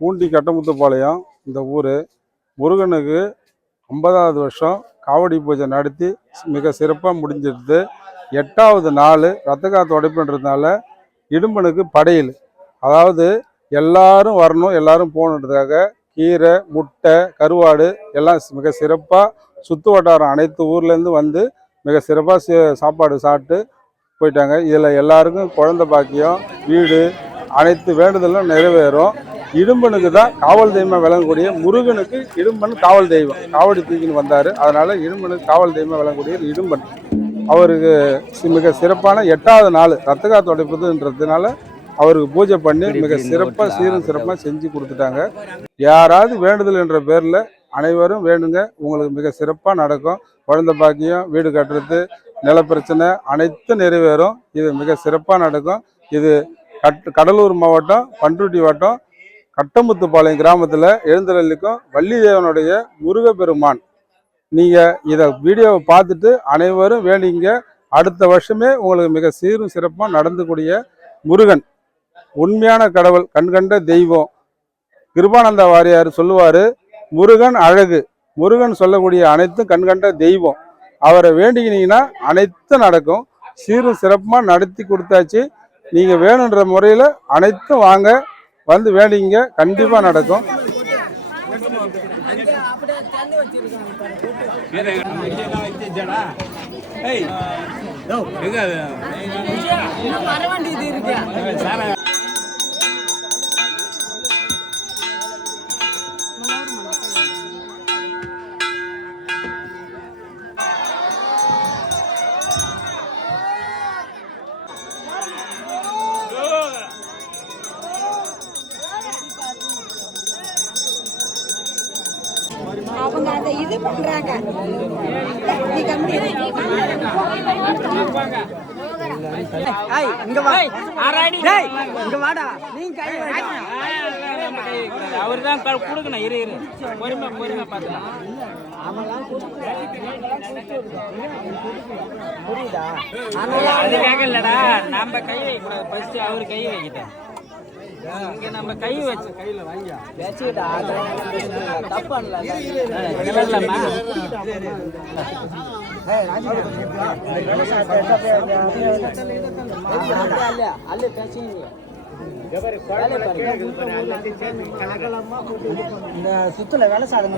பூண்டி கட்டமுத்துப்பாளையம் இந்த ஊர் முருகனுக்கு 50வது வருஷம் காவடி பூஜை நடத்தி மிக சிறப்பாக முடிஞ்சிருது. 8வது நாள் ரத்த காத்து உடைப்புன்றதுனால இடும்பனுக்கு படையல், அதாவது எல்லாரும் வரணும், எல்லாரும் போகணுன்றதுக்காக கீரை, முட்டை, கருவாடு எல்லாம் மிக சிறப்பாக சுற்று வட்டாரம் அனைத்து ஊர்லேருந்து வந்து மிக சிறப்பாக சாப்பாடு சாப்பிட்டு போயிட்டாங்க. இதில் எல்லாருக்கும் குழந்தை பாக்கியம், வீடு அனைத்து வேண்டுதலும் நிறைவேறும். இடும்பனுக்கு தான் காவல் தெய்வமாக விளங்கக்கூடிய முருகனுக்கு இடும்பன் காவல் தெய்வம். காவடி தூக்கின்னு வந்தார், அதனால் இடும்பனுக்கு காவல் தெய்வமாக விளங்கக்கூடிய இடும்பன். அவருக்கு மிக சிறப்பான 8வது நாள் ரத்த காத்து உடைப்பதுன்றதுனால அவருக்கு பூஜை பண்ணி மிக சிறப்பாக சீரும் சிறப்பாக செஞ்சு கொடுத்துட்டாங்க. யாராவது வேண்டுதல் என்ற பேரில் அனைவரும் வேணுங்க, உங்களுக்கு மிக சிறப்பாக நடக்கும். குழந்தை பாக்கியம், வீடு கட்டுறது, நிலப்பிரச்சனை அனைத்தும் நிறைவேறும். இது மிக சிறப்பாக நடக்கும். இது கடலூர் மாவட்டம் பண்ருட்டி வட்டம் கட்டமுத்துப்பாளையம் கிராமத்தில் எழுந்தருளிக்கும் வள்ளி தேவனுடைய முருகப்பெருமான். நீங்கள் இதை வீடியோவை பார்த்துட்டு அனைவரும் வேண்டிங்க. அடுத்த வருஷமே உங்களுக்கு மிக சீரும் சிறப்பாக நடந்துக்கூடிய முருகன் உண்மையான கடவுள், கண்கண்ட தெய்வம். கிருபானந்த வாரியார் சொல்லுவார், முருகன் அழகு, முருகன் சொல்லக்கூடிய அனைத்தும் கண்கண்ட தெய்வம். அவரை வேண்டிக்கினீங்கன்னா அனைத்தும் நடக்கும். சீரும் சிறப்பாக நடத்தி கொடுத்தாச்சு. நீங்கள் வேணுன்ற முறையில் அனைத்தும் வாங்க, வந்து வேண்டிங்க, கண்டிப்பாக நடக்கும். அவங்க அதை இது பண்றாங்க. அவர் தான் கொடுக்கணும். இரு பொறுமை பொறுமை பார்த்துக்கலாம். அதுக்காக இல்லடா, நம்ம கை வைக்கக்கூடாது. ஃபர்ஸ்ட் அவரு கை வைக்கிட்டேன். இங்க நம்ம கை வச்சு கையில வாங்கி தப்பு அல்ல பேசுங்க. இந்த சுத்துல வேலை சாதனை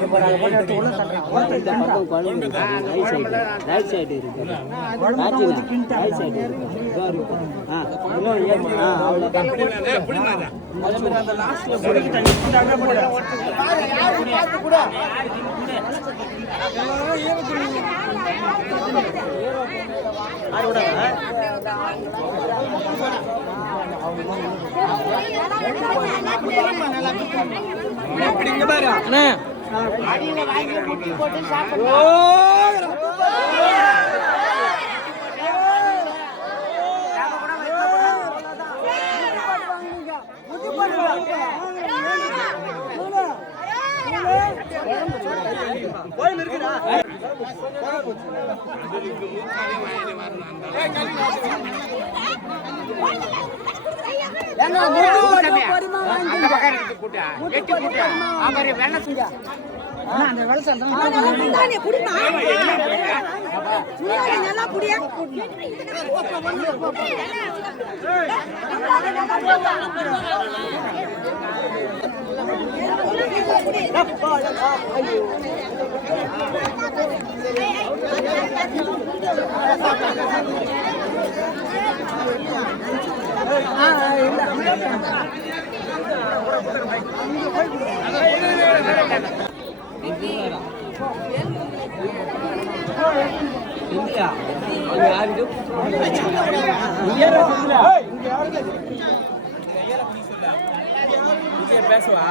பேசுவா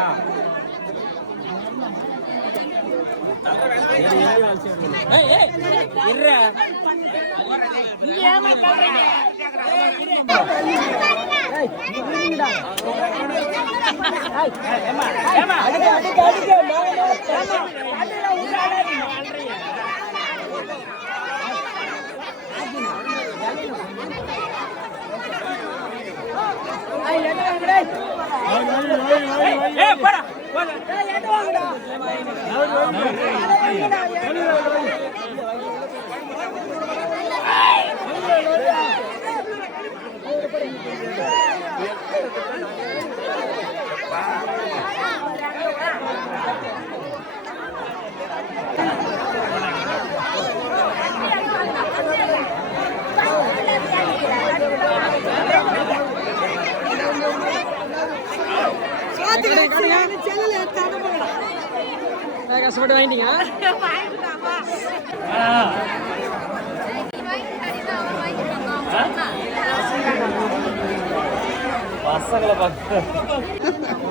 கஷ்டப்பட்டு வாங்கிட்டீங்க. பசங்களை பார்க்க